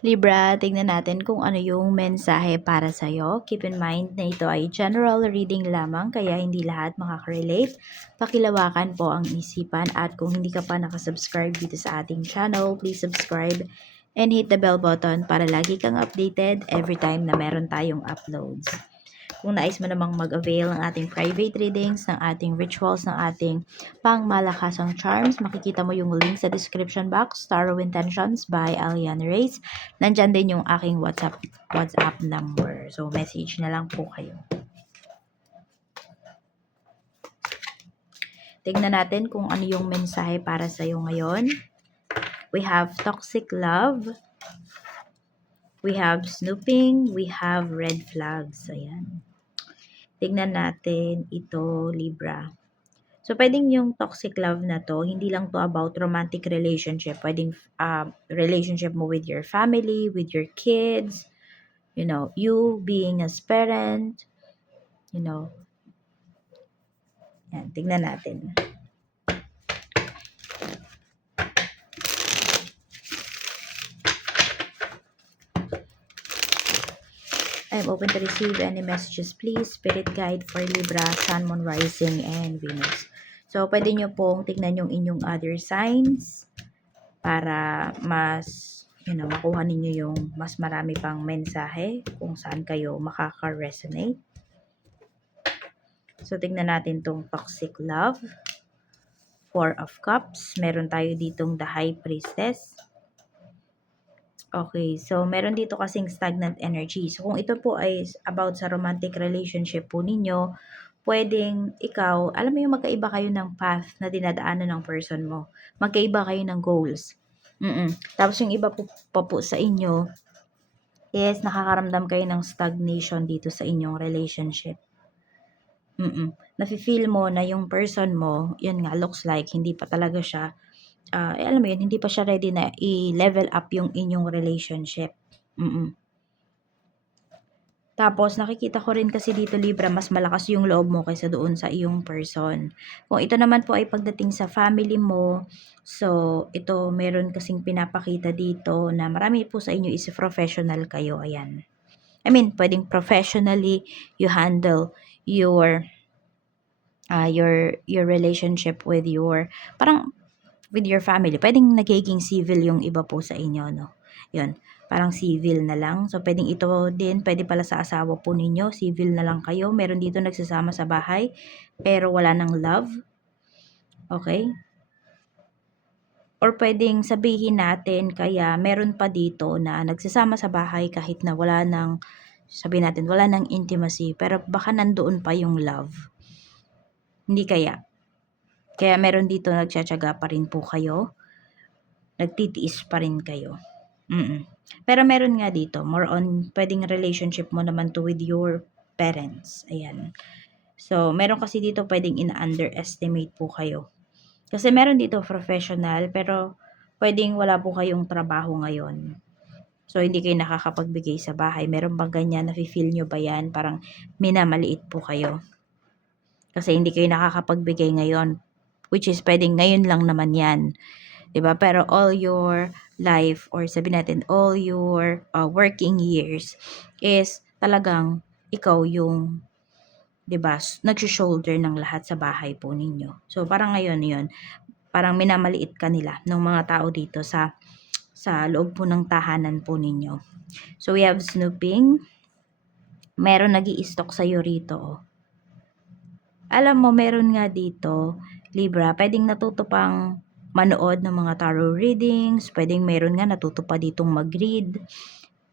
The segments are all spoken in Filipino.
Libra, tignan natin kung ano yung mensahe para sa'yo. Keep in mind na ito ay general reading lamang kaya hindi lahat makaka-relate. Pakilawakan po ang isipan at kung hindi ka pa nakasubscribe dito sa ating channel, please subscribe and hit the bell button para lagi kang updated every time na meron tayong uploads. Kung nais mo namang mag-avail ng ating private readings, ng ating rituals, ng ating pangmalakasang charms, makikita mo yung link sa description box, Tarot Intentions by Alian Reyes. Nandyan din yung aking WhatsApp number. So, message na lang po kayo. Tignan natin kung ano yung mensahe para sa'yo ngayon. We have toxic love. We have snooping. We have red flags. Ayan. Tignan natin ito, Libra. So, pwedeng yung toxic love na to, hindi lang to about romantic relationship. Pwedeng relationship mo with your family, with your kids, you being as parent, Yan, tignan natin. I'm open to receive any messages, please. Spirit guide for Libra, Sun, Moon, Rising, and Venus. So, pwede nyo pong tignan yung inyong other signs para mas, makuha ninyo yung mas marami pang mensahe kung saan kayo makaka-resonate. So, tignan natin tong toxic love. Four of Cups. Meron tayo ditong the High Priestess. Okay, so meron dito kasing stagnant energy. So kung ito po ay about sa romantic relationship po ninyo, pwedeng ikaw, alam mo yung magkaiba kayo ng path na dinadaanan ng person mo. Magkaiba kayo ng goals. Tapos yung iba po, pa po sa inyo is nakakaramdam kayo ng stagnation dito sa inyong relationship. Nafe-feel mo na yung person mo, yun nga, looks like hindi pa talaga siya alam mo yun, hindi pa siya ready na i-level up yung inyong relationship. Tapos, nakikita ko rin kasi dito, Libra, mas malakas yung loob mo kaysa doon sa iyong person. Kung ito naman po ay pagdating sa family mo, so, ito, meron kasing pinapakita dito na marami po sa inyo is professional kayo. Ayan. I mean, pwedeng professionally you handle your relationship with with your family. Pwedeng nagiging civil yung iba po sa inyo, no? Yun, parang civil na lang. So, pwedeng ito din, pwede pala sa asawa po ninyo, civil na lang kayo. Meron dito nagsasama sa bahay, pero wala ng love. Okay? Or pwedeng sabihin natin, kaya meron pa dito na nagsasama sa bahay kahit na wala ng, sabihin natin, wala ng intimacy, pero baka nandoon pa yung love. Hindi kaya? Kaya meron dito nagtsatsaga pa rin po kayo. Nagtitiis pa rin kayo. Pero meron nga dito, more on pwedeng relationship mo naman to with your parents. Ayan. So, meron kasi dito pwedeng in-underestimate po kayo. Kasi meron dito professional, pero pwedeng wala po kayong trabaho ngayon. So, hindi kayo nakakapagbigay sa bahay. Meron bang ganyan? Nafe-feel nyo ba yan? Parang minamaliit po kayo. Kasi hindi kayo nakakapagbigay ngayon. Which is, pwedeng ngayon lang naman yan. 'Di ba? Pero all your life, or sabi natin, all your working years is talagang ikaw yung, 'di ba, nagso-shoulder ng lahat sa bahay po ninyo. So, parang ngayon yun, parang minamaliit ka nila ng mga tao dito sa loob po ng tahanan po ninyo. So, we have snooping. Meron nag-i-stalk sa'yo rito. Oh. Alam mo, meron nga dito, Libra, pwedeng natuto pang manood ng mga tarot readings, pwedeng meron nga natuto pa ditong mag-read,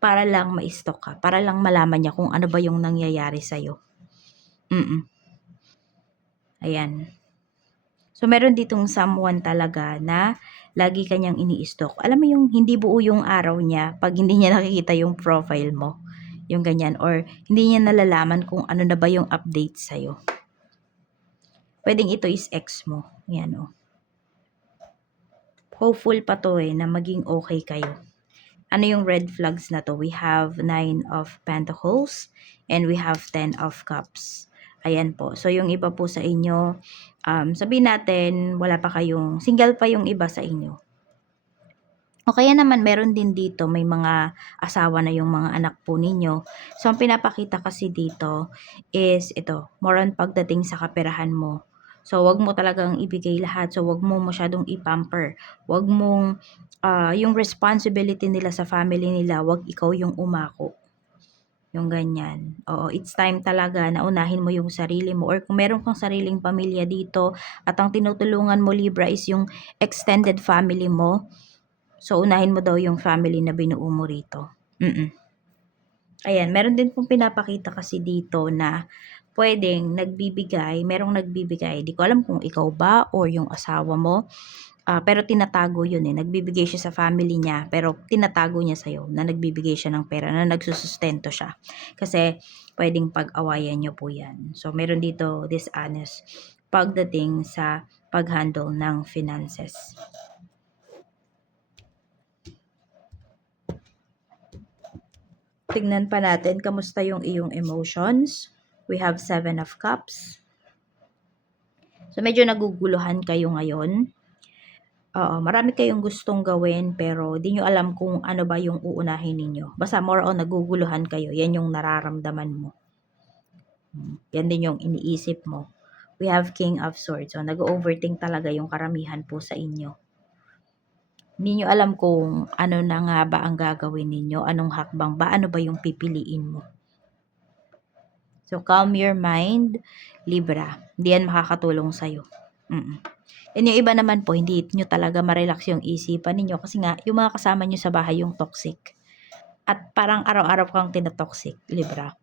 para lang ma-stalk ka, para lang malaman niya kung ano ba yung nangyayari sa'yo. Ayan. So, meron ditong someone talaga na lagi kanyang ini-stalk. Alam mo yung hindi buo yung araw niya pag hindi niya nakikita yung profile mo. Yung ganyan. Or hindi niya nalalaman kung ano na ba yung update sa'yo. Pwedeng ito is ex mo. Yan o. Hopeful pa to na maging okay kayo. Ano yung red flags na to? We have 9 of Pentacles and we have 10 of Cups. Ayan po. So, yung iba po sa inyo, sabihin natin, wala pa kayong, single pa yung iba sa inyo. O kaya naman meron din dito may mga asawa na yung mga anak po ninyo. So, ang pinapakita kasi dito is ito, more on pagdating sa kaperahan mo. So, wag mo talagang ibigay lahat. So, wag mo masyadong ipamper. Wag mong yung responsibility nila sa family nila, wag ikaw yung umako. Yung ganyan. Oo, it's time talaga na unahin mo yung sarili mo, or kung meron kang sariling pamilya dito at ang tinutulungan mo, Libra, is yung extended family mo. So, unahin mo daw yung family na binuo mo rito. Ayan, meron din pong pinapakita kasi dito na pwedeng merong nagbibigay. Di ko alam kung ikaw ba or yung asawa mo. Pero tinatago yun eh. Nagbibigay siya sa family niya, pero tinatago niya sa'yo na nagbibigay siya ng pera, na nagsusustento siya. Kasi pwedeng pag-awayan niyo po yan. So, meron dito dishonest pagdating sa pag-handle ng finances. Tignan pa natin kamusta yung iyong emotions. We have 7 of Cups. So, medyo naguguluhan kayo ngayon. Marami kayong gustong gawin pero di nyo alam kung ano ba yung uunahin ninyo. Basta more on naguguluhan kayo. Yan yung nararamdaman mo. Yan din yung iniisip mo. We have King of Swords. So, nag-overthink talaga yung karamihan po sa inyo. Hindi nyo alam kung ano na nga ba ang gagawin ninyo, anong hakbang ba, ano ba yung pipiliin mo. So, calm your mind, Libra. Hindi yan makakatulong sa'yo. And yung iba naman po, hindi nyo talaga ma-relax yung isipan ninyo kasi nga, yung mga kasama nyo sa bahay yung toxic. At parang araw-araw kang tinatoxic, Libra.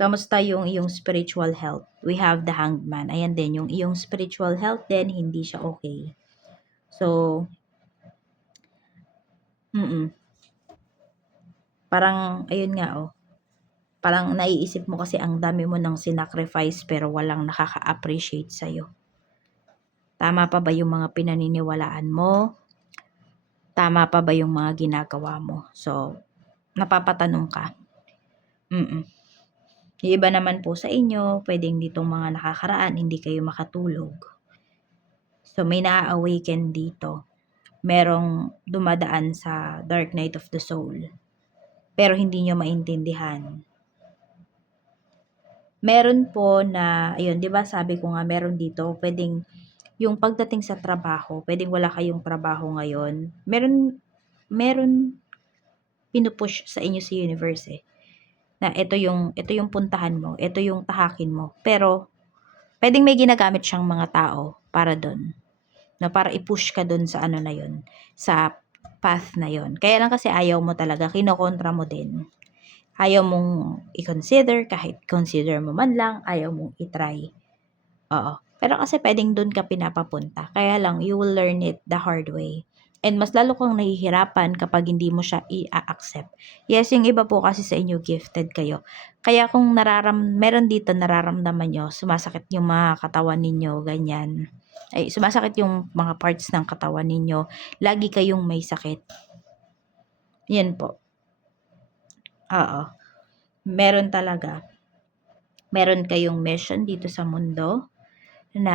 Kamusta yung iyong spiritual health? We have the Hanged Man. Ayan din, yung iyong spiritual health din, hindi siya okay. So, parang, ayun nga parang naiisip mo kasi ang dami mo ng sinacrifice pero walang nakaka-appreciate sa'yo. Tama pa ba yung mga pinaniniwalaan mo? Tama pa ba yung mga ginagawa mo? So, napapatanong ka. Yung iba naman po sa inyo, pwedeng ditong mga nakakaraan, hindi kayo makatulog. So, may na-awaken dito. Merong dumadaan sa dark night of the soul. Pero hindi nyo maintindihan. Meron po na, ayun, di ba sabi ko nga, meron dito, pwedeng yung pagdating sa trabaho, pwedeng wala kayong trabaho ngayon. Meron pinupush sa inyo si universe eh. Na ito yung puntahan mo, ito yung tahakin mo. Pero, pwedeng may ginagamit siyang mga tao para doon. Na para i-push ka doon sa ano na yun, sa path na yun. Kaya lang kasi ayaw mo talaga, kinokontra mo din. Ayaw mong i-consider, kahit consider mo man lang, ayaw mong i-try. Oo. Pero kasi pwedeng doon ka pinapapunta. Kaya lang, you will learn it the hard way. And mas lalo kang nahihirapan kapag hindi mo siya i-accept. Yes, yung iba po kasi sa inyo, gifted kayo. Kaya kung meron dito nararamdaman nyo, sumasakit yung mga katawan ninyo, ganyan. Ay, sumasakit yung mga parts ng katawan ninyo. Lagi kayong may sakit. Yan po. Oo. Meron talaga. Meron kayong mission dito sa mundo na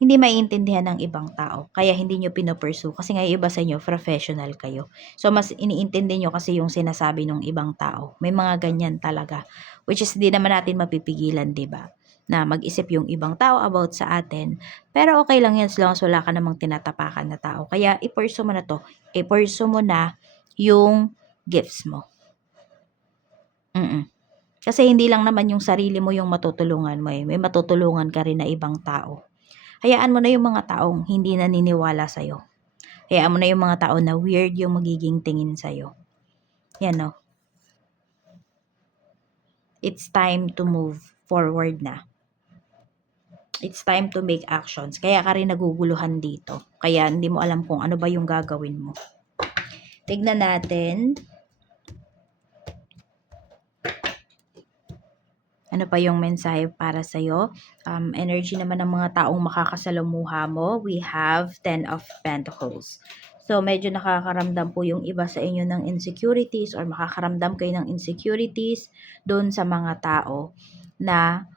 hindi maiintindihan ng ibang tao. Kaya hindi nyo pinopursue. Kasi nga iba sa inyo, professional kayo. So, mas iniintindi nyo kasi yung sinasabi ng ibang tao. May mga ganyan talaga. Which is, di naman natin mapipigilan, diba? Na mag-isip yung ibang tao about sa atin. Pero okay lang yan as long as wala ka namang tinatapakan na tao. Kaya, i-pursue mo na to. I-pursue mo na yung gifts mo. Kasi hindi lang naman yung sarili mo yung matutulungan mo eh. May matutulungan ka rin na ibang tao. Hayaan mo na yung mga taong hindi naniniwala sa'yo. Hayaan mo na yung mga tao na weird yung magiging tingin sa'yo. Yan no. It's time to move forward na. It's time to make actions. Kaya ka rin naguguluhan dito. Kaya hindi mo alam kung ano ba yung gagawin mo. Tignan natin. Ano pa yung mensahe para sa'yo? Energy naman ng mga taong makakasalamuha mo. We have 10 of Pentacles. So, medyo nakakaramdam po yung iba sa inyo ng insecurities or makakaramdam kayo ng insecurities doon sa mga tao na,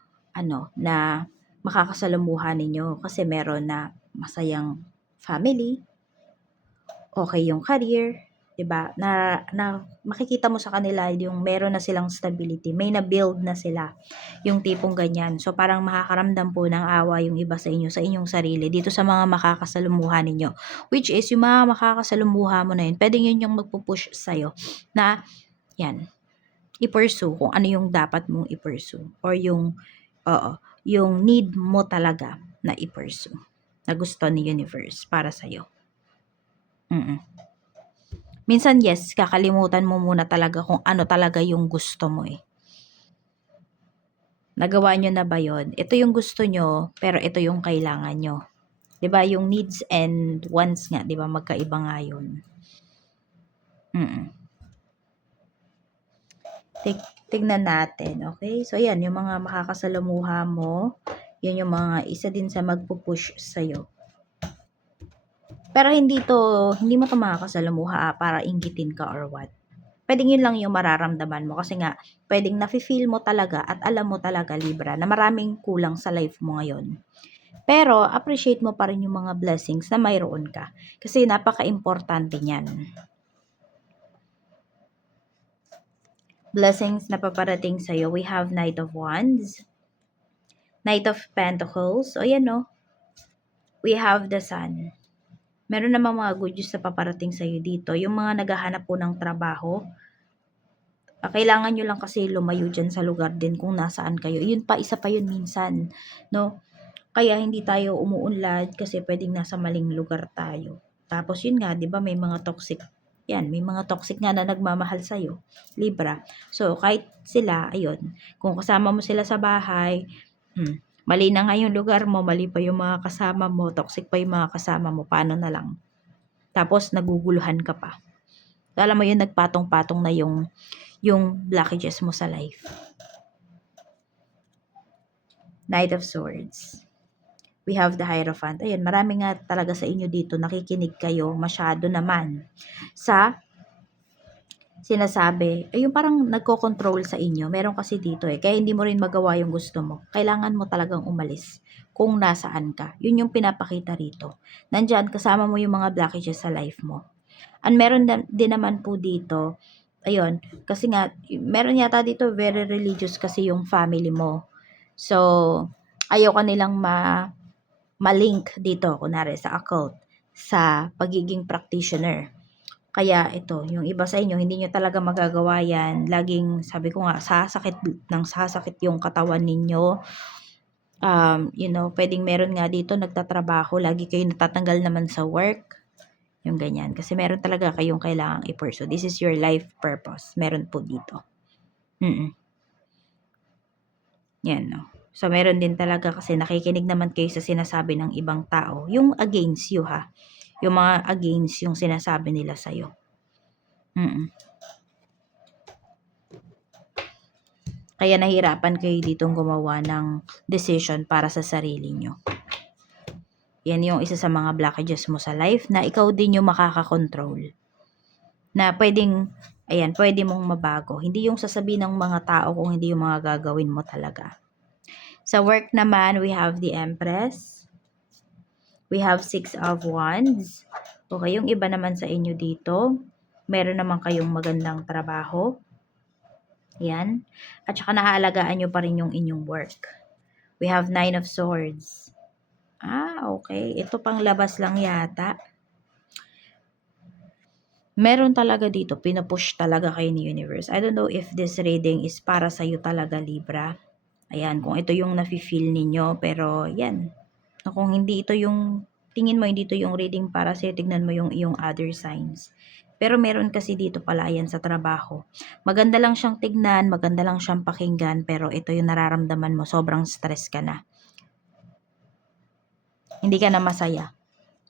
na makakasalamuha ninyo. Kasi meron na masayang family, okay yung career, 'di ba? Na makikita mo sa kanila yung meron na silang stability, may na-build na sila, yung tipong ganyan. So parang makakaramdam po ng awa yung iba sa inyo, sa inyong sarili dito sa mga makakasalumuha ninyo. Which is yung mga makakasalumuha mo na yun, pwedeng yun yung magpo-push sa'yo na yan, i-pursue kung ano yung dapat mong i-pursue or yung oo, yung need mo talaga na i-pursue na gusto ni universe para sa'yo. Minsan yes, kakalimutan mo muna talaga kung ano talaga yung gusto mo eh. Nagawa nyo na ba yun? Ito yung gusto nyo, pero ito yung kailangan nyo. 'Di ba yung needs and wants nga, 'di ba magkaiba nga yun. Tignan natin, okay? So yan, yung mga makakasalamuha mo, yun yung mga isa din sa magpo-push sa'yo. Pero hindi mo to makakasalamuha para inggitin ka or what. Pwedeng yun lang yung mararamdaman mo kasi nga, pwedeng nafe-feel mo talaga at alam mo talaga, Libra, na maraming kulang sa life mo ngayon. Pero appreciate mo pa rin yung mga blessings na mayroon ka. Kasi napaka-importante niyan. Blessings na paparating sa'yo, we have Knight of Wands, Knight of Pentacles, o yan no, we have the Sun. Meron namang mga good news na paparating sa'yo dito. Yung mga naghahanap po ng trabaho, kailangan nyo lang kasi lumayo dyan sa lugar din kung nasaan kayo. Yun pa, isa pa yun minsan, no? Kaya hindi tayo umuunlad kasi pwedeng nasa maling lugar tayo. Tapos yun nga, 'di ba, may mga toxic. Yan, may mga toxic nga na nagmamahal sa iyo, Libra. So kahit sila, ayun, kung kasama mo sila sa bahay, mali na nga yung lugar mo, mali pa yung mga kasama mo, toxic pa yung mga kasama mo, paano na lang? Tapos naguguluhan ka pa. Alam mo yun, nagpatong-patong na yung blockages mo sa life. Knight of Swords. We have the Hierophant. Ayun, marami nga talaga sa inyo dito, nakikinig kayo masyado naman sa sinasabi. Ay, yung parang nagko-control sa inyo. Meron kasi dito eh. Kaya hindi mo rin magawa yung gusto mo. Kailangan mo talagang umalis kung nasaan ka. Yun yung pinapakita rito. Nandyan, kasama mo yung mga blockages sa life mo. And meron din naman po dito, ayun, kasi nga, meron yata dito, very religious kasi yung family mo. So, ayaw ka nilang malink dito, kunwari sa occult, sa pagiging practitioner. Kaya ito, yung iba sa inyo, hindi nyo talaga magagawa yan. Laging, sabi ko nga, sasakit yung katawan ninyo. Pwedeng meron nga dito, nagtatrabaho, lagi kayo natatanggal naman sa work. Yung ganyan. Kasi meron talaga kayong kailangang i-pursue. This is your life purpose. Meron po dito. Yan, no. So, meron din talaga kasi nakikinig naman kayo sa sinasabi ng ibang tao. Yung against you, ha. Yung mga against yung sinasabi nila sa'yo. Kaya nahirapan kayo ditong gumawa ng decision para sa sarili nyo. Yan yung isa sa mga blockages mo sa life na ikaw din yung makakakontrol. Na pwedeng, pwede mong mabago. Hindi yung sasabihin ng mga tao kung hindi yung mga gagawin mo talaga. Sa work naman, we have the Empress. We have 6 of Wands. Okay, yung iba naman sa inyo dito, meron naman kayong magandang trabaho. Yan. At saka nahaalagaan nyo pa rin yung inyong work. We have 9 of Swords. Okay. Ito pang labas lang yata. Meron talaga dito, pinupush talaga kayo ni Universe. I don't know if this reading is para sa'yo talaga, Libra. Ayan, kung ito yung nafe-feel ninyo, pero yan. Kung hindi ito yung, tingin mo hindi ito yung reading para sa'yo, tignan mo yung iyong other signs. Pero meron kasi dito pala yan sa trabaho. Maganda lang siyang tignan, maganda lang siyang pakinggan, pero ito yung nararamdaman mo, sobrang stress ka na. Hindi ka na masaya.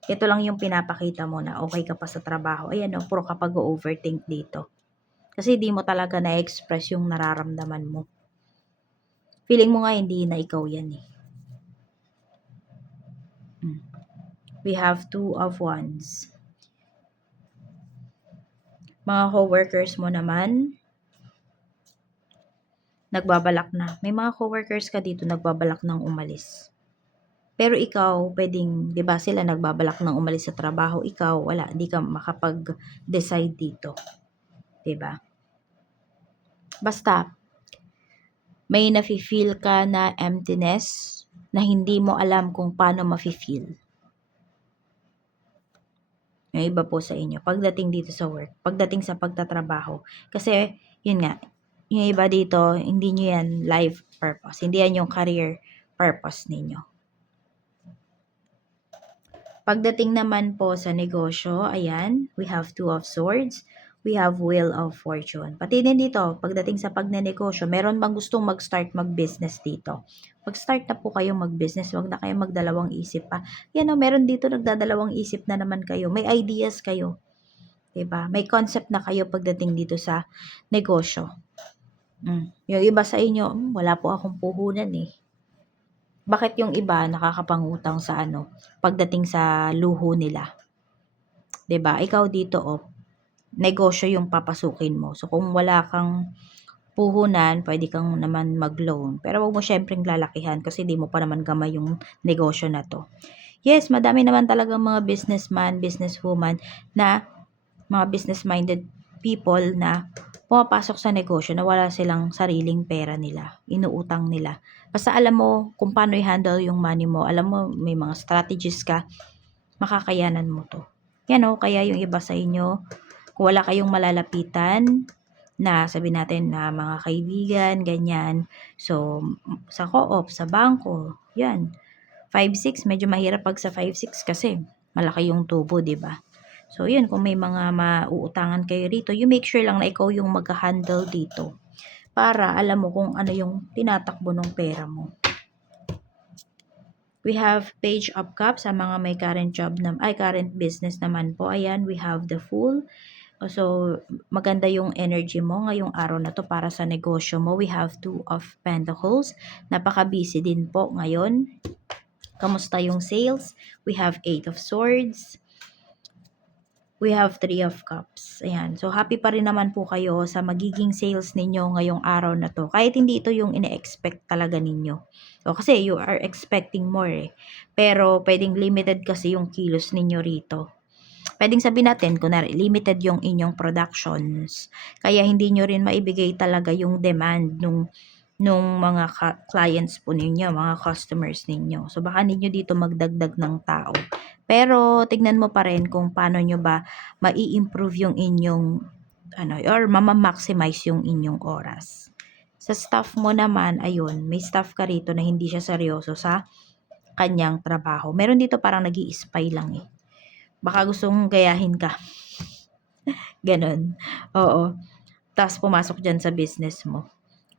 Ito lang yung pinapakita mo na okay ka pa sa trabaho. Ayan o, puro kapag overthink dito. Kasi di mo talaga na-express yung nararamdaman mo. Feeling mo nga hindi na ikaw yan eh. We have 2 of Wands. Mga co-workers mo naman, nagbabalak na. May mga co-workers ka dito nagbabalak ng umalis. Pero ikaw, pwedeng, 'di ba sila nagbabalak ng umalis sa trabaho, ikaw wala, di ka makapag-decide dito, 'di ba? Basta, may nafe-feel ka na emptiness na hindi mo alam kung paano mafe-feel. Yung iba po sa inyo, pagdating dito sa work, pagdating sa pagtatrabaho. Kasi, yun nga, yung iba dito, hindi nyo yan life purpose. Hindi yan yung career purpose ninyo. Pagdating naman po sa negosyo, ayan, we have Two of Swords, we have Wheel of Fortune. Pati din dito, pagdating sa pagnenegosyo, meron bang gustong mag-start mag-business dito? Mag-start na po kayo mag-business, wag na kayo magdalawang isip pa. Yan o, meron dito nagdadalawang isip na naman kayo. May ideas kayo. Diba? May concept na kayo pagdating dito sa negosyo. Yung iba sa inyo, wala po akong puhunan eh. Bakit yung iba nakakapangutang sa pagdating sa luho nila? 'Di ba? Ikaw dito negosyo yung papasukin mo. So kung wala kang puhunan, pwede kang naman mag-loan. Pero wag mo syempreng lalakihan kasi di mo pa naman gamay yung negosyo na to. Yes, madami naman talagang mga businessman, businesswoman na mga business-minded people na pumapasok sa negosyo na wala silang sariling pera nila, inuutang nila. Basta alam mo kung paano i-handle yung money mo, alam mo may mga strategies ka, makakayanan mo to. Yan kaya yung iba sa inyo, kung wala kayong malalapitan, na sabi natin na mga kaibigan, ganyan. So, sa co-op, sa bangko, yan. 5-6, medyo mahirap pag sa 5-6 kasi malaki yung tubo, di ba? So, yun, kung may mga mauutangan kayo rito, you make sure lang na ikaw yung mag-handle dito para alam mo kung ano yung tinatakbo ng pera mo. We have Page of Cups sa mga may current job current business naman po. Ayan, we have the Fool. So, maganda yung energy mo ngayong araw na to para sa negosyo mo. We have Two of Pentacles. Napaka-busy din po ngayon. Kamusta yung sales? We have Eight of Swords. We have Three of Cups. Ayan. So, happy pa rin naman po kayo sa magiging sales ninyo ngayong araw na to. Kahit hindi ito yung ine-expect talaga ninyo. So, kasi you are expecting more eh. Pero, pwedeng limited kasi yung kilos ninyo rito. Pwedeng sabihin natin, kunwari, limited yung inyong productions. Kaya, hindi nyo rin maibigay talaga yung demand nung mga clients po ninyo, mga customers ninyo. So, baka ninyo dito magdagdag ng tao. Pero, tignan mo pa rin kung paano nyo ba mai-improve yung inyong, or mama-maximize yung inyong oras. Sa staff mo naman, ayun, may staff ka rito na hindi siya seryoso sa kanyang trabaho. Meron dito parang nag-i-spy lang eh. Baka gustong gayahin ka. Ganon. Oo. Tapos pumasok dyan sa business mo.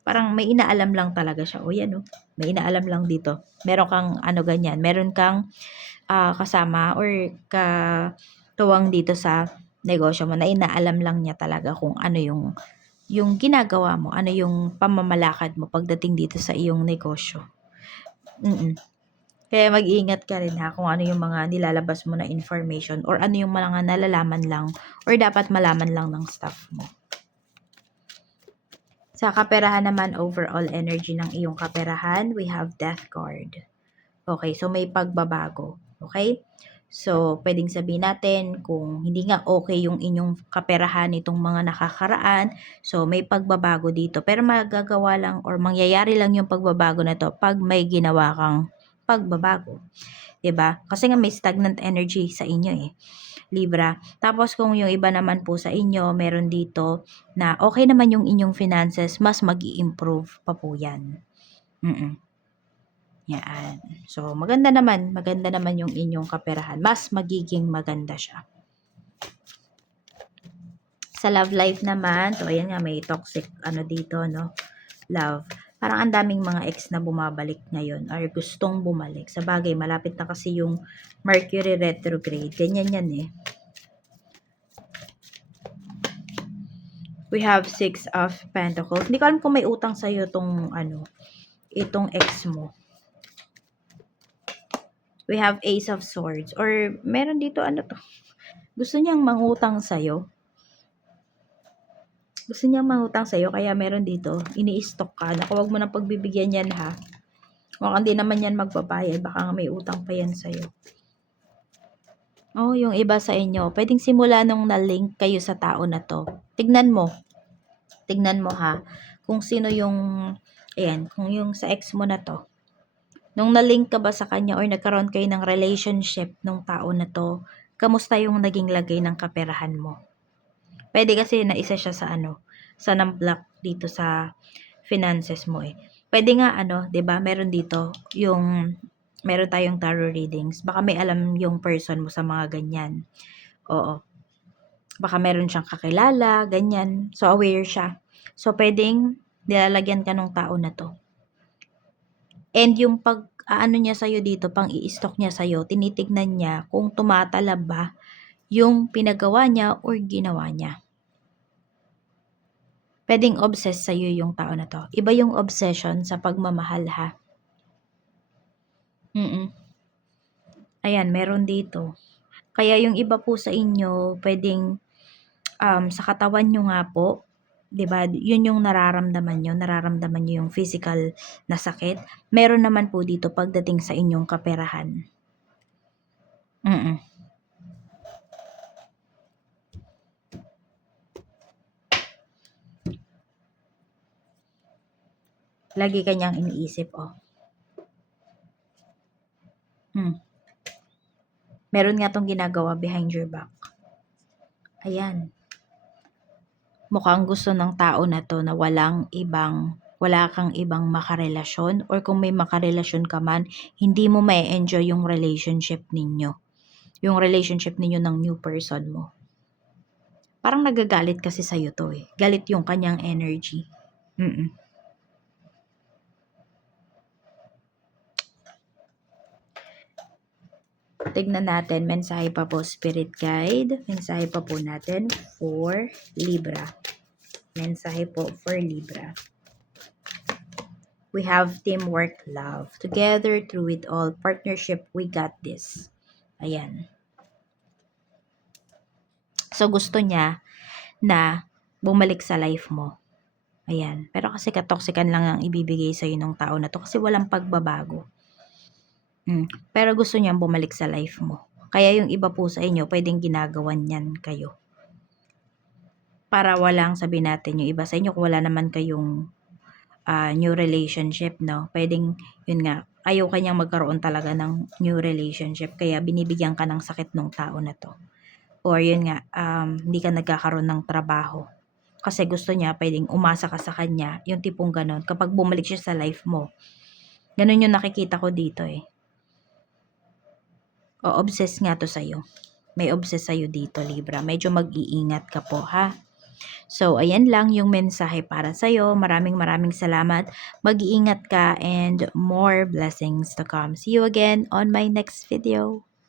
Parang may inaalam lang talaga siya. O yan may inaalam lang dito. Meron kang ganyan. Meron kang kasama or katuwang dito sa negosyo mo na inaalam lang niya talaga kung ano yung ginagawa mo, ano yung pamamalakad mo pagdating dito sa iyong negosyo. Kaya mag-iingat ka rin ha kung ano yung mga nilalabas mo na information or ano yung mga nalalaman lang or dapat malaman lang ng staff mo. Sa kaperahan naman, overall energy ng iyong kaperahan, we have Death card. Okay, so may pagbabago. Okay? So, pwedeng sabihin natin kung hindi nga okay yung inyong kaperahan itong mga nakakaraan, so may pagbabago dito. Pero magagawa lang or mangyayari lang yung pagbabago na to pag may ginawa kang pagbabago. 'Di ba? Kasi nga may stagnant energy sa inyo eh. Libra. Tapos kung yung iba naman po sa inyo, meron dito na okay naman yung inyong finances, mas mag-i-improve pa po yan. Yan. So, maganda naman yung inyong kaperahan. Mas magiging maganda siya. Sa love life naman, so ayan nga, may toxic dito, love. Parang ang daming mga ex na bumabalik ngayon or gustong bumalik. Sa bagay, malapit na kasi yung Mercury retrograde. Ganyan yan eh. We have Six of Pentacles. Hindi ko alam kung may utang sa'yo itong ex mo. We have Ace of Swords. Or meron dito gusto niyang mangutang sa'yo. Kaya meron dito, ini-stock ka. Naku, wag mo nang pagbibigyan yan ha. Mukhang hindi naman yan magbabayad. Baka nga may utang pa yan sa'yo. Oh, yung iba sa inyo, pwedeng simula nung na-link kayo sa tao na to. Tignan mo. Tignan mo ha. Kung sino yung, ayan, kung yung sa ex mo na to. Nung na-link ka ba sa kanya or nagkaroon kayo ng relationship nung tao na to, kamusta yung naging lagay ng kaperahan mo? Pwede kasi na isa siya sa sa nang-block dito sa finances mo eh. Pwede nga 'di ba? Meron dito yung meron tayong tarot readings. Baka may alam yung person mo sa mga ganyan. Oo. Baka meron siyang kakilala, ganyan. So aware siya. So pwedeng nilalagyan ka nung tao na to. And yung pag-aano niya sa'yo dito, pang i-stalk niya sa'yo, tinitignan niya kung tumatalab ba yung pinagawa niya or ginawa niya. Pwedeng obsessed sa'yo yung tao na to. Iba yung obsession sa pagmamahal ha. Ayan, meron dito. Kaya yung iba po sa inyo, pwedeng sa katawan nyo nga po, 'di ba? Yun yung nararamdaman nyo yung physical na sakit. Meron naman po dito pagdating sa inyong kaperahan. Lagi kanyang iniisip, oh. Meron nga tong ginagawa behind your back. Ayan. Mukhang gusto ng tao na to na wala kang ibang makarelasyon or kung may makarelasyon ka man, hindi mo ma-enjoy yung relationship ninyo. Yung relationship ninyo ng new person mo. Parang nagagalit kasi sa'yo to eh. Galit yung kanyang energy. Tignan natin, mensahe pa po Spirit Guide. Mensahe pa po natin for Libra. Mensahe po for Libra. We have teamwork, love. Together, through it all. Partnership, we got this. Ayan. So, gusto niya na bumalik sa life mo. Ayan. Pero kasi katoksikan lang ang ibibigay sa'yo ng tao na to kasi walang pagbabago. Pero gusto niyang bumalik sa life mo. Kaya yung iba po sa inyo, pwedeng ginagawan niyan kayo. Para walang sabihin natin yung iba sa inyo, kung wala naman kayong new relationship, no? Pwedeng, yun nga, ayaw kanyang magkaroon talaga ng new relationship. Kaya binibigyan ka ng sakit ng tao na to. Or yun nga, hindi ka nagkakaroon ng trabaho. Kasi gusto niya, pwedeng umasa ka sa kanya, yung tipong ganon. Kapag bumalik siya sa life mo, ganon yung nakikita ko dito eh. O, obsessed nga to sa'yo. May obsessed sa'yo dito, Libra. Medyo mag-iingat ka po, ha? So, ayan lang yung mensahe para sa'yo. Maraming salamat. Mag-iingat ka and more blessings to come. See you again on my next video.